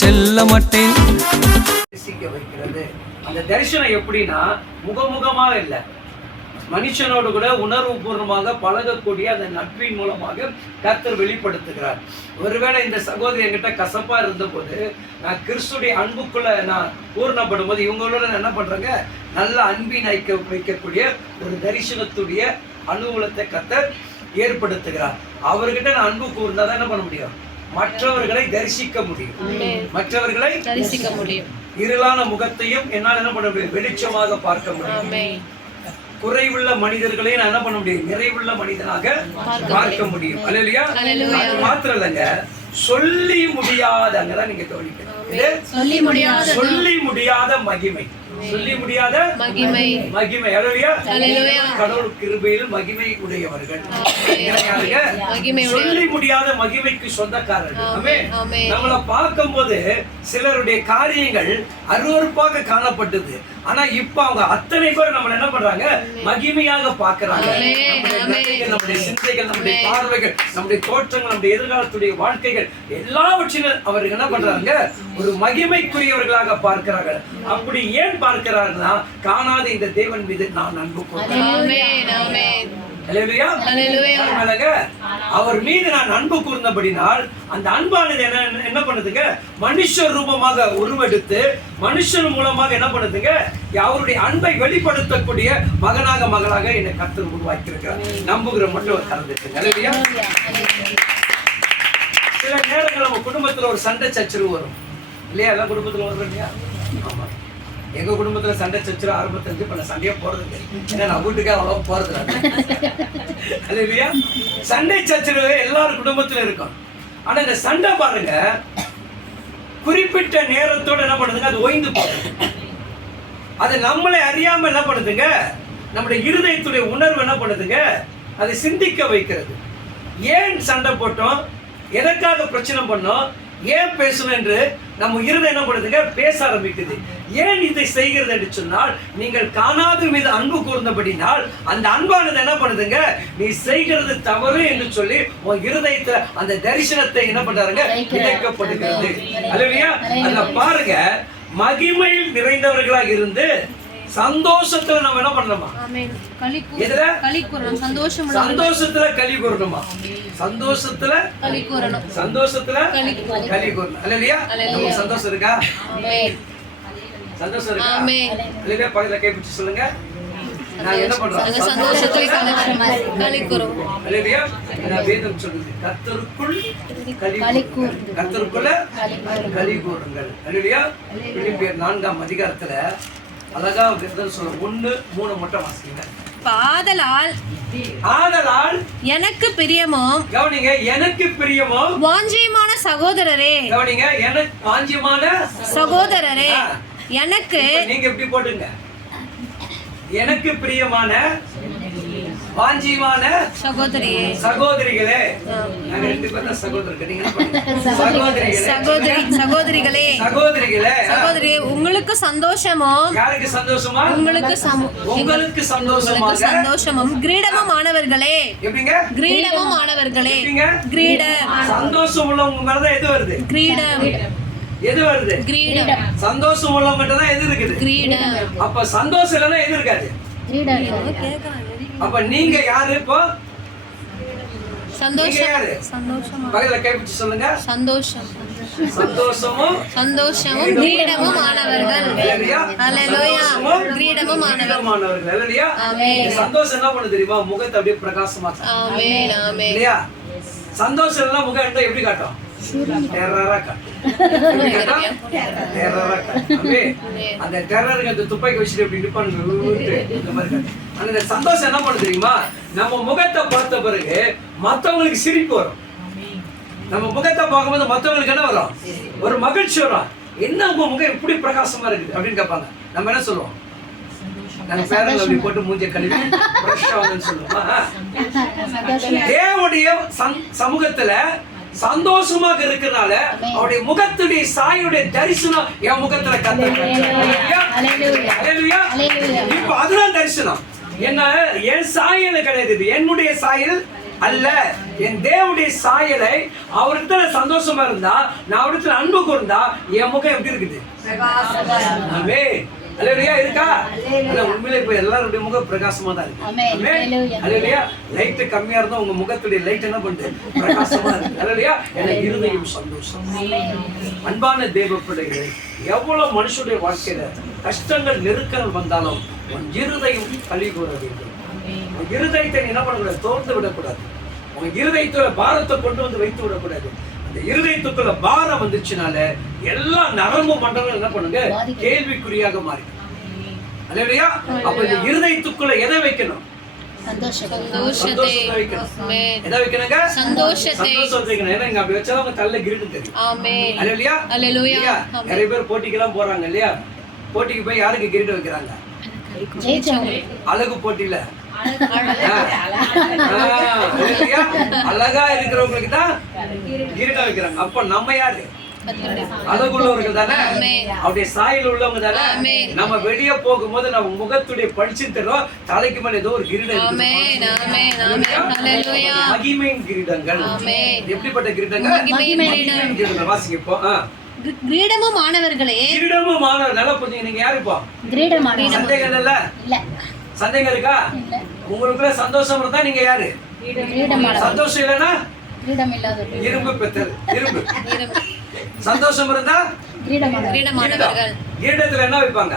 சொல்ல மாட்டேன். வைக்கிறது. அந்த தரிசனம் எப்படின்னா முகமுகமாக இல்லை. மனுஷனோடு கூட உணர்வு பூர்வமாக பழகக்கூடிய அந்த நட்பின் மூலமாக கர்த்தர் வெளிப்படுத்துகிறார். ஒருவேளை இந்த சகோதரி என்கிட்ட கசப்பா இருந்தபோது நான் கிறிஸ்துடைய அன்புக்குள்ள நான் பூர்ணப்படும் போது இவங்களோட என்ன பண்றாங்க? நல்ல அன்பின் ஐக்க வைக்கக்கூடிய ஒரு தரிசனத்துடைய அனுகூலத்தை கர்த்தர் ஏற்படுத்துகிறார். அவர்கிட்ட நான் அன்பு கூர்ந்தால் தான் என்ன பண்ண முடியும்? மற்றவர்களை தரிசிக்க முடியும். மற்றவர்களை தரிசிக்க முடியும். இருளான முகத்தையும் என்னால் என்ன பண்ண முடியும்? வெளிச்சமாக பார்க்க முடியும். குறைவுள்ள மனிதர்களை நான் என்ன பண்ண முடியும்? நிறைவுள்ள மனிதனாக பார்க்க முடியும். அல்லையா மாத்திரம் இல்லைங்க சொல்லி முடியாத அங்கதான் நீங்க கவனிக்கணும். இது சொல்லி முடியாத சொல்லி முடியாத மகிமை. சொல்லி முடியாத மகிமை. மகிமை. கடவுள் கிருபையில் மகிமை உடையவர்கள் சொல்லி முடியாத மகிமைக்கு சொந்தக்காரர்கள். நம்மளை பார்க்கும்போது சிலருடைய காரியங்கள் அருவருப்பாக காணப்பட்டது. ஆனா இப்ப அவங்க அத்தனை பேர் நம்மள என்ன பண்றாங்க? மகிமையாக. நடைகள், நம்முடைய சிந்தைகள் நம்முடைய பார்வைகள் நம்முடைய தோற்றங்கள் நம்முடைய எதிர்காலத்துடைய வாழ்க்கைகள் எல்லாவற்றிலும் அவர்கள் என்ன பண்றாங்க? ஒரு மகிமைக்குரியவர்களாக பார்க்கிறார்கள். அப்படி ஏன் பார்க்கிறார்கள்னா காணாத இந்த தேவன் மீது நான் அன்பு அவர் மீது நான் அன்பு கூர்ந்தபடினால் அந்த அன்பானது என்ன என்ன பண்ணுதுங்க? மனுஷ ரூபமாக உருவெடுத்து மனுஷன் மூலமாக என்ன பண்ணுதுங்க? அவருடைய அன்பை வெளிப்படுத்தக்கூடிய மகனாக மகளாக என்னை கர்த்தர் உருவாக்கி இருக்கிறார் நம்புகிற மட்டும் கலந்துட்டு அல்லேலூயா. சில நேரங்கள் நம்ம குடும்பத்துல ஒரு சண்டை சச்சரவு வரும். இல்லையா? எல்லாம் குடும்பத்துல வரும் இல்லையா? ஆமா. எங்க குடும்பத்துல சண்டை சச்சரவு ஆரம்பத்தஞ்சு இப்ப நான் சண்டையே போறது ஏன்னா நான் வீட்டுக்கே அவ்வளோ போறது இல்லை. இல்லையா சண்டை சச்சுரவு எல்லாரும் குடும்பத்துல இருக்கும். ஆனா இந்த சண்டை பாருங்க குறிப்பிட்ட நேரத்தோட என்ன பண்ணுதுங்க? அது ஓய்ந்து போகுது. அது நம்மளை அறியாம என்ன பண்ணுதுங்க? நம்முடைய இருதயத்துடைய உணர்வு என்ன பண்ணுதுங்க? அதை சிந்திக்க வைக்கிறது. ஏன் சண்டை போட்டோம்? எதற்காக பிரச்சனை பண்ணோம்? ஏன் பேசணும் என்று நம்ம இருதயம் என்ன பண்ணுதுங்க? பேச ஆரம்பிக்குது. ஏன் இதை செய்கிறது என்று சொன்னால் நீங்கள் காணாத மீது அன்பு கூர்ந்தபடினால் அந்த அன்பானது என்ன பண்ணுதுங்க? நீ செய்கிறது தவறு என்று சொல்லி உன் இருதயத்துல அந்த தரிசனத்தை என்ன பண்றாருங்க? விதைக்கப்படுகிறது அல்லையா அத பாருங்க. மகிமையில் நிறைந்தவர்களாக இருந்து சந்தோஷத்துல நம்ம என்ன களி கூறணும். சந்தோஷம் சந்தோஷத்துல களி கூறணுமா? சந்தோஷத்துல களி கூறணும். சந்தோஷத்துல களி கூறணும். அல்லையா நமக்கு சந்தோஷம் இருக்கா? சந்தோஷம் இருக்கா? அல்லையா பக்கத்துல கை பிடிச்சு சொல்லுங்க. நான் என்ன பண்றோம்? சந்தோஷத்துல களி கூறும் நான் வேதம் சொல்லுது. கர்த்தருக்குள் களி கூறுங்கள். கர்த்தருக்குள்ள களி கூறுங்கள் பிலிப்பியர் நான்காம் அதிகாரத்துல அழகா வேதம் சொல்ல ஒண்ணு மூணு மட்டும் வாசிங்க. ஆதலால் ஆதலால் எனக்கு பிரியமும் கவனிங்க எனக்கு பிரியமோ? வாஞ்சியமான சகோதரரே. கவனிங்க எனக்கு பாஞ்சியமான சகோதரரே. எனக்கு நீங்க எப்படி போட்டுங்க. எனக்கு பிரியமான வாஞ்சியமான சகோதரியே. சகோதரிகளே. நாங்க ரெண்டு பேரும் தான் சகோதரி சகோதரிகளே. சகோதரிகளே. சகோதரி உங்களுக்கு சந்தோஷமும் யாருக்கு சந்தோஷமா? உங்களுக்கு உங்களுக்கு சந்தோஷமாக. சந்தோஷமும் கிரீடமும் ஆனவர்களே. எப்படிங்க? கிரீடமும் எப்படிங்க? கிரீடம் சந்தோஷம் உள்ளவங்க எது வருது? கிரீடம் எது வருது? கிரீடம் சந்தோஷம் உள்ளவங்க தான் எது இருக்குது? கிரீடம் அப்ப சந்தோஷம் இல்லைன்னா எது இருக்காது? அப்ப நீங்க யாரு இப்போ? சந்தோஷம். சந்தோஷம். பக்கத்துல கைப்பிடிச்சு சொல்லுங்க. சந்தோஷம். சந்தோஷமும் சந்தோஷமும் கிரீடமும்? ஆமென். இந்த சந்தோஷம் என்ன பண்ணுது தெரியுமா? முகத்தை அப்படியே பிரகாசமாக்கும் ஆமென் ஆமென். இல்லையா? சந்தோஷம் எல்லாம் முகம் எடுத்தா எப்படி காட்டும்? அந்த டெரருக்கு அந்த துப்பாக்கி வச்சுட்டு சந்தோஷம் என்ன பண்ணுது தெரியுமா? நம்ம முகத்தை பார்த்த பிறகு மத்தவங்களுக்கு சிரிப்பு வரும். நம்ம முகத்தை பார்க்கும்போது மத்தவங்களுக்கு என்ன வரும்? ஒரு மகிழ்ச்சி வரும். என்ன உங்க முகம் எப்படி பிரகாசமா இருக்குது அப்படின்னு கேட்பாங்க. நம்ம என்ன சொல்லுவோம்? நாங்க பேரல் அப்படி போட்டு மூஞ்சிய கழுவி ஃப்ரெஷ்ஷா சொல்லுவோமா? தேவனுடைய சம்- சமூகத்துல சந்தோஷமாக இருக்கிறனால அவருடைய முகத்துடைய சாயுடைய தரிசனம் என் முகத்துல கத்த இப்ப அதுதான் தரிசனம். என்ன? என் சாயல் கிடையாது. என்னுடைய சாயல் அல்ல. என் தேவனுடைய சாயலை அவரிடத்துல சந்தோஷமா இருந்தா நான் அவரிடத்துல அன்பு கூர்ந்தா என் முகம் எப்படி இருக்குது? அல்லேலூயா இருக்கா? அல்ல உண்மையிலே இப்ப எல்லாருடைய முகம் பிரகாசமா தான் இருக்கு. ஆமென். ஆமே அல்லேலூயா. அல்லேலூயா லைட் கம்மியா இருந்தா உங்க முகத்துடைய லைட் என்ன பண்ணுது பிரகாசமா இருக்கு. அல்லேலூயா எனக்கு இருதயம் சந்தோஷம். அன்பான தேவ பிள்ளைகளே எவ்வளவு மனுஷனுடைய வாழ்க்கையில கஷ்டங்கள் நெருக்கங்கள் வந்தாலும் உன் இருதயம் கழி கூற வேண்டும் இருதயத்தை என்ன பண்ணக்கூடாது? தோர்ந்து விடக்கூடாது. உன் இருதயத்துல பாரத்தை கொண்டு வந்து வைத்து விடக்கூடாது. அந்த இருதயத்துக்குள்ள பாரம் வந்துச்சுனால எல்லா நரம்பு மண்டலம் என்ன பண்ணுங்க? கேள்விக்குறியாக மாறி அல்லையா அப்ப இந்த இருதயத்துக்குள்ள எதை வைக்கணும். நிறைய பேர் போட்டிக்கெல்லாம் போறாங்க இல்லையா? போட்டிக்கு போய் யாருக்கு கிரீடம் வைக்கிறாங்க? ஜெயிச்சவங்க அழகு போட்டியில? அழகா இருக்கிறவங்களுக்கு தான் கிரீடம் வைக்கிறாங்க அப்ப நம்ம யாரு? அழகுள்ளவர்கள் தானே? ஆமென். அவருடைய சாயல் உள்ளவங்க தானே? ஆமென். நம்ம வெளியே போகும்போது நம்ம முகத்துடைய பளிச்சு தரும் தலைக்கு மேல ஏதோ ஒரு கிரீடம் இருக்குது. ஆமென் ஆமென் ஆமென் அல்லேலூயா மகிமையின் கிரீடங்கள். ஆமென். எப்படிப்பட்ட கிரீடங்கள்? வாசிங்க இப்போ. கிரீடமும் மாணவர்களே. கிரீடமும் மாணவர் நல்லா புரிஞ்சுங்க நீங்க யாரு இப்போ? கிரீடமான சந்தேகம் இல்ல. சந்தேகம் இருக்கா? உங்களுக்குள்ள சந்தோஷம் இருந்தா நீங்க யாரு? சந்தோஷம் இல்லைன்னா இரும்பு பெத்தது. இரும்பு. சந்தோஷம் இருந்தா கிரீடத்துல என்ன வைப்பாங்க?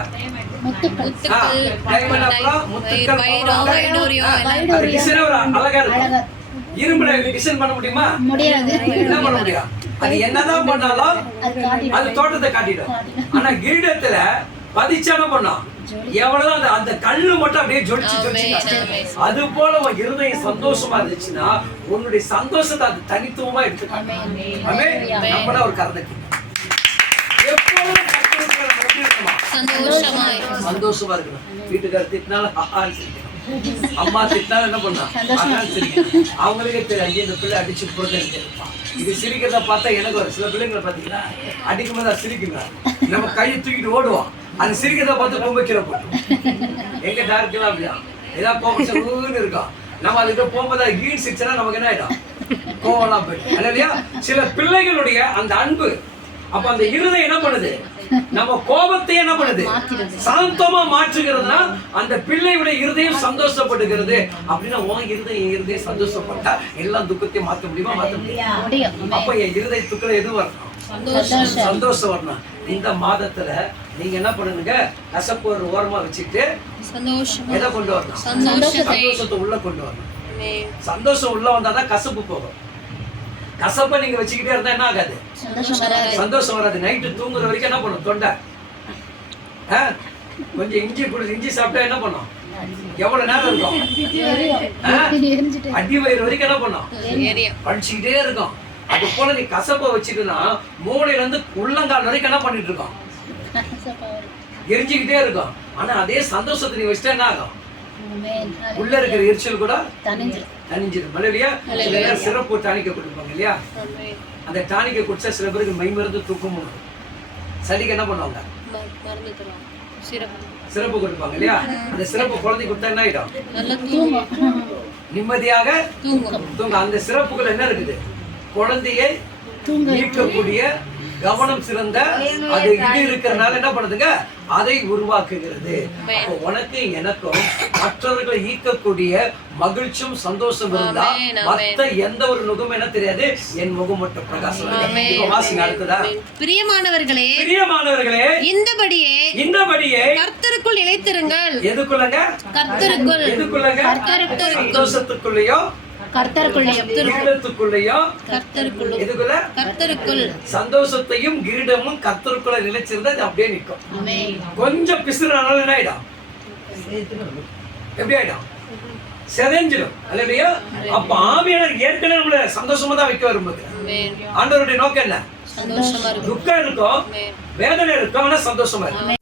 இரும்புல டிசைன் பண்ண முடியுமா? முடியாது. என்ன பண்ண முடியும்? அது என்னதான் பண்ணாலும் அது தோட்டத்தை காட்டிடும். ஆனா கிரீடத்துல பதிச்சா என்ன பண்ணும் எவ்வளவுதான் அந்த அந்த கல்லு மட்டும் அப்படியே காட்டும். ஆமென். அது போல உன் இருதயம் சந்தோஷமா இருந்துச்சுன்னா உன்னுடைய சந்தோஷத்தை அது தனித்துவமா எடுத்துக்காங்க. நம்மள ஒரு? சந்தோஷமாய் சந்தோஷமா இருக்கணும். வீட்டுக்காரர் திட்டினாலும் சிரிக்கணும். அம்மா திட்டினாலும் என்ன பண்ணா? அவங்களுக்கே தெரியும் இந்த பிள்ளை அடிச்சு போட்டு இது சிரிக்கிறத பார்த்தா எனக்கு ஒரு சில பிள்ளைங்களை பார்த்தீங்களா அடிக்கும் போது அது சிரிக்குங்க. நம்ம கையை தூக்கிட்டு ஓடுவோம். அது சிரிக்கிறத பார்த்து பொம்பைக்கிற போட்டு எங்க டார்க்கெல்லாம் அப்படியா? ஏதாவது கோபம் ஊன்னு நம்ம அதுக்கிட்ட போகும்போது அது கீழ் சிரிச்சனா நமக்கு என்ன ஆயிடும்? கோவம்லாம் போயிடும். இல்லையா? சில பிள்ளைகளுடைய அந்த அன்பு. அப்ப அந்த இருதயம் என்ன பண்ணுது? நம்ம கோபத்தை என்ன பண்ணுது. சாந்தமா மாற்றுகிறதுனா அந்த பிள்ளையுடைய இருதயம் சந்தோஷப்படுகிறது. அப்படின்னா உன் இருதயம் இருதயம் சந்தோஷப்பட்டா எல்லா துக்கத்தையும் மாத்த முடியுமா? மாத்த முடியும். அப்ப என் இருதயத்துக்குள்ள எது வரணும் சந்தோஷம். வரணும். இந்த மாதத்துல நீங்க என்ன பண்ணுங்க கசப்பு ஒரு ஓரமா வச்சுட்டு எதை கொண்டு வரணும்? சந்தோஷத்தை. உள்ள கொண்டு வரணும். சந்தோஷம் உள்ள வந்தாதான் கசப்பு போகும். கசப்பை நீங்க வச்சுக்கிட்டே இருந்தா என்ன ஆகாது? சந்தோஷம் வராது. நைட்டு தூங்குற வரைக்கும் என்ன பண்ணும்? தொண்டை? கொஞ்சம் இஞ்சி குடி இஞ்சி சாப்பிட்டா என்ன பண்ணும்? எவ்வளவு நேரம் இருக்கும்? அடி வயிறு வரைக்கும் என்ன பண்ணும்? படிச்சுக்கிட்டே இருக்கும். அது போல நீ கசப்பை வச்சுட்டுனா மூளையில இருந்து உள்ளங்கால் வரைக்கும் என்ன பண்ணிட்டு இருக்கோம்? எரிஞ்சுக்கிட்டே இருக்கும். ஆனா அதே சந்தோஷத்தை நீ வச்சுட்டா என்ன ஆகும். உள்ள இருக்கிற எரிச்சல் கூட தனிஞ்சிடும் இல்லையா? சில நேரம் சிறப்பு டானிக்க கொடுப்பாங்க இல்லையா. அந்த டானிக்கை குடிச்சா சில பேருக்கு மை மருந்து தூக்கம் வரும். சளிக்கு என்ன பண்ணுவாங்க? சிறப்பு. கொடுப்பாங்க இல்லையா? அந்த சிறப்பு குழந்தை கொடுத்தா என்ன ஆயிடும்? நிம்மதியாக தூங்க அந்த சிறப்புகள் என்ன இருக்குது? குழந்தையை ஈர்க்கக்கூடிய கவனம் சிறந்த அது இது இருக்கிறனால என்ன பண்ணுதுங்க? அதை உருவாக்குகிறது. அப்போ உனக்கு எனக்கும் மற்றவர்களை ஈர்க்கக்கூடிய மகிழ்ச்சியும் சந்தோஷம் இருந்தா. மத்த எந்த ஒரு முகம் என்ன தெரியாது? என் முகம் மட்டும் பிரகாசம் அடுத்ததா. பிரியமானவர்களே பிரியமானவர்களே இந்தபடியே இந்தபடியே கர்த்தருக்குள் நிலைத்திருங்கள் எதுக்குள்ளங்க? கர்த்தருக்குள். எதுக்குள்ளங்க? சந்தோஷத்துக்குள்ளேயோ கர்த்தருக்குள். சந்தோஷத்தையும் கிரீடமும் கத்தருக்குள்ள நிலைச்சிருந்தா அது அப்படியே நிற்கும். கொஞ்சம் பிசுறானாலும் என்ன ஆயிடும்? எப்படி ஆயிடும்? செதஞ்சிடும். இல்லையா அப்ப ஆவியானவர் ஏற்கனவே நம்மள சந்தோஷமா தான் வைக்க வரும்போது. ஆண்டவருடைய நோக்கம் என்ன? துக்கம் இருக்கும். வேதனை இருக்கும் ஆனா சந்தோஷமா இருக்கும்.